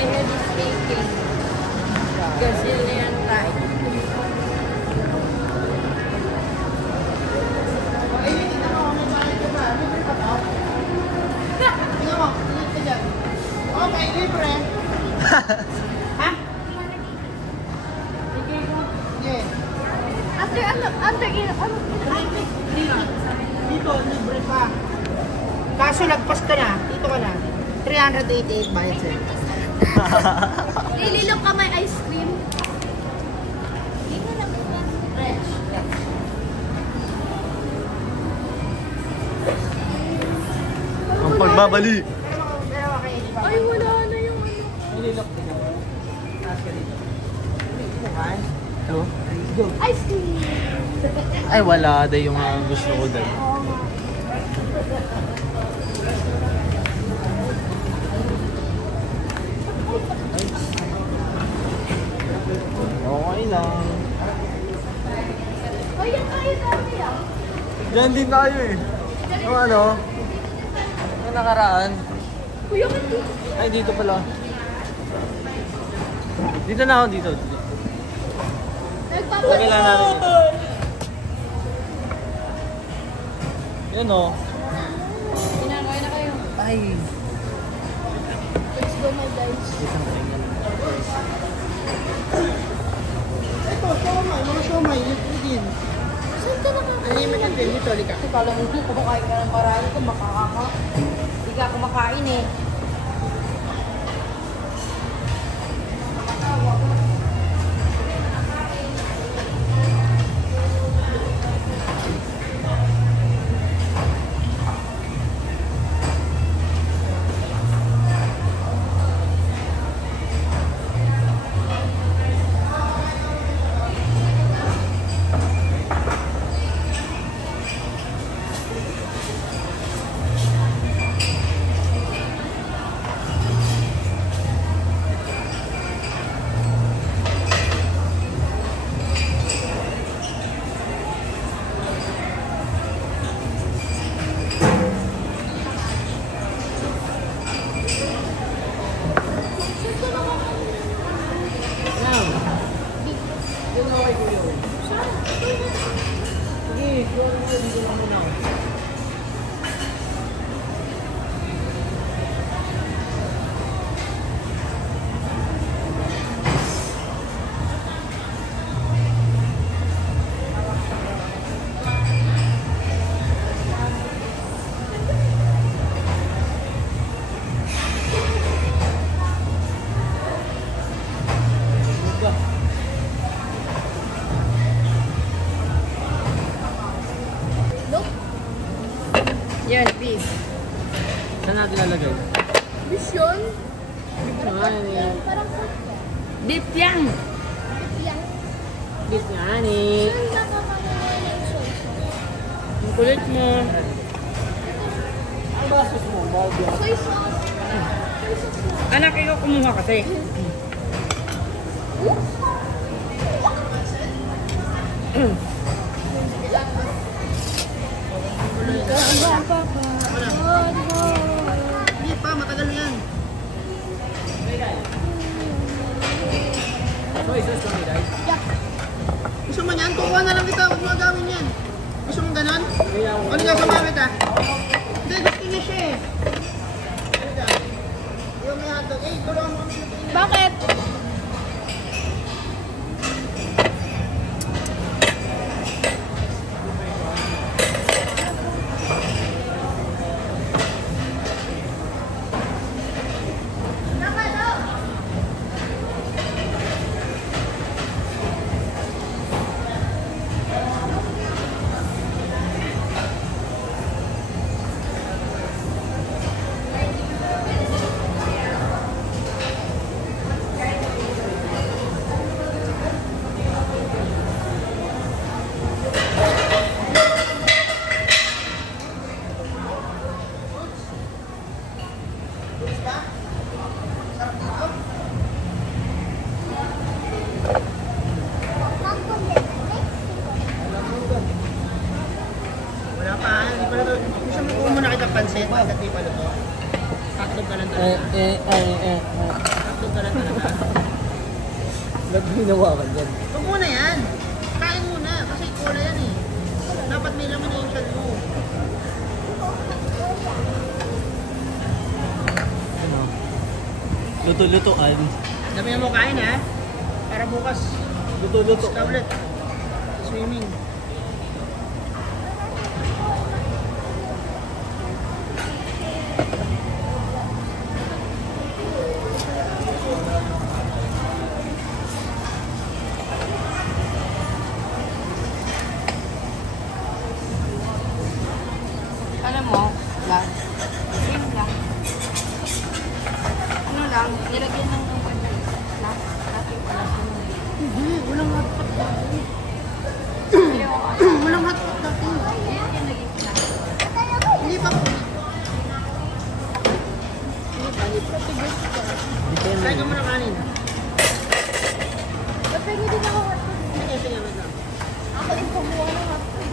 my head is aching. Gazillion times. Okay, libre. Ha? Yeah. Dito, libre pa. Kaso lagpas ka na. Dito ka na. 388 bayad sa'yo. Lililong ka may ice cream. Fresh. Ang pagbabali. Ay, wala na yung ano. Nililok dito. Taas ka dito. Ito? Ice cream. Ay, wala. Day yung gusto ko dahil. Okay lang. Oh, yan tayo dami ah. Diyan din tayo eh. Yung ano? Yung nakaraan. Kuya, hindi. Ay, dito pala. Dito na ako, dito. Okay lang natin. Yan o. Kinakain na kayo. Ay. Let's go my guys. Isang tingin. Ito, siomay. Mga siomay. Libre din. Saan ka nakakain? Unlimited din. Dito, lika. Kasi kala mo dito, kumakain ka ng marami kung makakaka. Hindi ka kumakain eh. Yan, beef. Saan natin lalagay? Beef yun? Parang Beef yan. Beef yan eh. Ang kulit mo. Ang basos mo. Soy sauce. Anak, ikaw kumuha kasi. Hindi pa, matagal yan. Gusto mo yan? Kuha na lang kita. Huwag mo gawin yan. Gusto mo ganon? O hindi ka sumamit ah. Hindi, gusto niya siya eh. Yung may hotdog. Eh, tulungan mo kami. Bakit? Ba't ginawa ka dyan? Huwag muna yan. Kain muna. Kasi cola yan eh. Dapat may laman yung shot mo. Ano? Luto-lutoan. Dami mo kain ha. Para bukas. Luto-luto. Ka ulit. Swimming. Alam mo, lang. Yun lang. Ano lang, nilagyan ng lang. Natin pala sa mga. Hindi. Walang hotpot dati. Hindi ako kasi. Walang hotpot dati. Yan naging lang. Hindi pa po. Kain ka muna kanin. Napagin din ako hotpot. Sige, sige. Wait lang. Ako rin kumuha ng hotpot.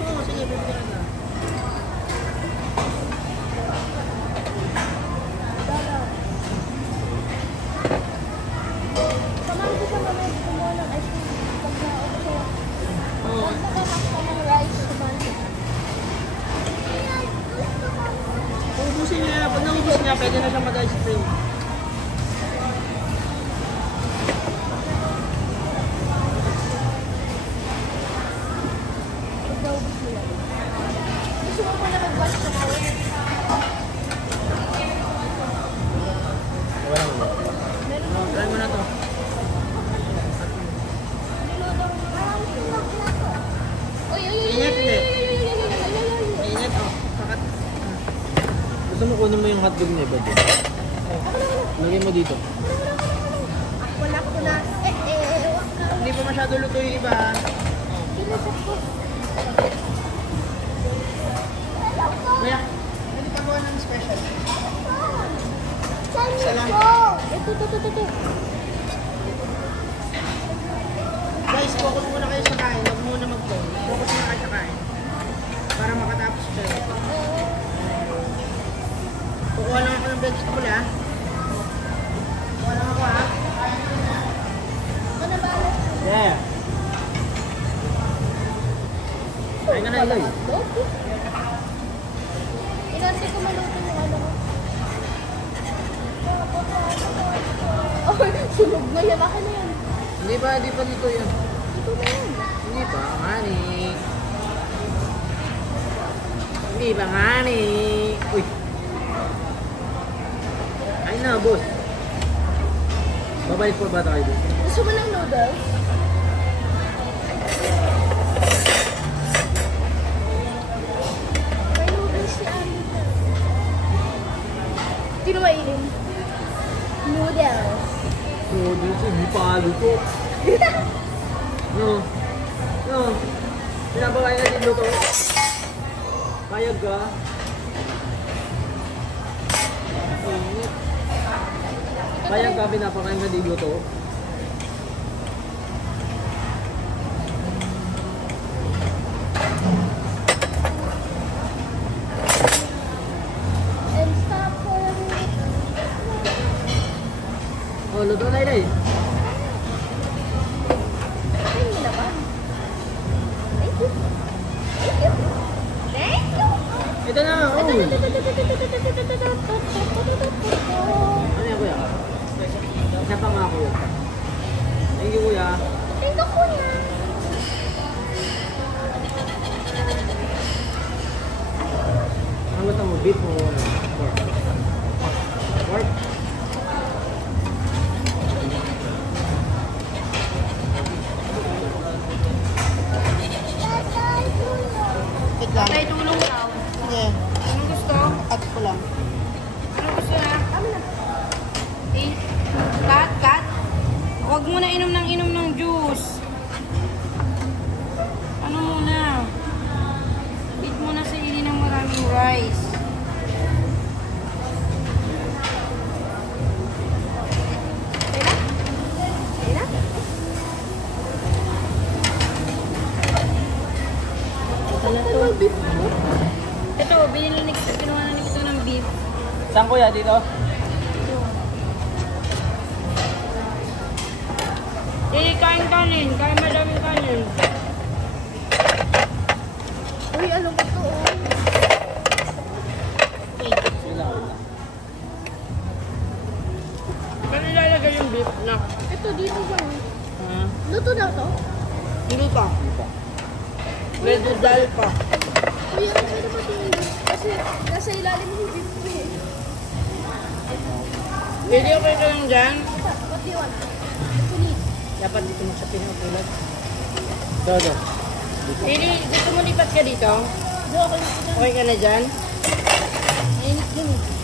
Oo, sige. Bibigyan ka. Samahan ko siya mamaya kumuha ng ice cream. Pag naubos siya. Oo. Tapos nakanak ka ng rice. Samahan ko. Kung ubusin niya, pag naubos niya, pwede na siya mag-ice cream. Pag naubos mo yan. Gusto mo pala mag-watch sa mga. Wala mo. Try mo na to. Uy, uy, uy, uy, Ingat, uy, hindi. uy, uy, uy, uy, uy, uy, uy, uy. Ingat, oh. Sakat. Gusto mo kunin mo yung hotdog na iba dyan? Lagay mo dito. Wala ko na. Wag ka. Hindi pa masyado luto yung iba. Pinasok ko. Kuya, pwede pa gawa ng special. Saan Isa lang. ko? Ito. Guys, focus muna kayo sa kain. Huwag muna mag-phone. Focus muna kayo sa kain. Para makatapos kayo. Kukuha lang ako ng vegetable ha. Kukuha lang ako ha. Ito na ba? Yeah. Kain ka na Eloy. Inante ko maluto yung ano ko. Oh, sunog na yan. Akin na yan. Hindi pa dito yun. Ito na yan. Hindi pa, ngani. Hindi pa, ngani. Uy. Ay na, boss. Babalik po ba tayo doon? Gusto mo ng noodles? May noodles si Ami. Sino mailin? Noodles. Oo, dito. Hindi pa luto. No. Pinapakain natin luto. Payag ka. Init. Payag ka, pinapakain ka din luto. And stop for a minute. Oh, luto na ilay. Ay, mo na ba? Thank you. Thank you. Thank you. Ito na, oh. Ano yan, kuya? Isa pa nga, kuya. Thank you, kuya. Thank you, kuya. Ano gusto mo? Beef o pork? Pork? Wait lang. Tay, tulong daw. Sige. Anong gusto? Cut ko lang. Anong gusto na? Eh, cut. Huwag mo na inom ng juice. Ano muna? Eat mo na sa ili ng maraming rice. Okay na? Ano yung beef mo? Ito, ginawa na nito ng beef. Saan, kuya? Dito? dito siya. Ah, Luto daw to? hindi pa. Red dal pa. Kuya, pwede ba tingin? Kasi nasa ilalim yung beef ko eh. Pwede okay ka lang dyan. What do you want? Kulit. Dapat dito mo sa pinupulat. Dodo. Pili, dito mo lipat ka dito. Do, ako yung Okay ka na dyan? mainit din eh.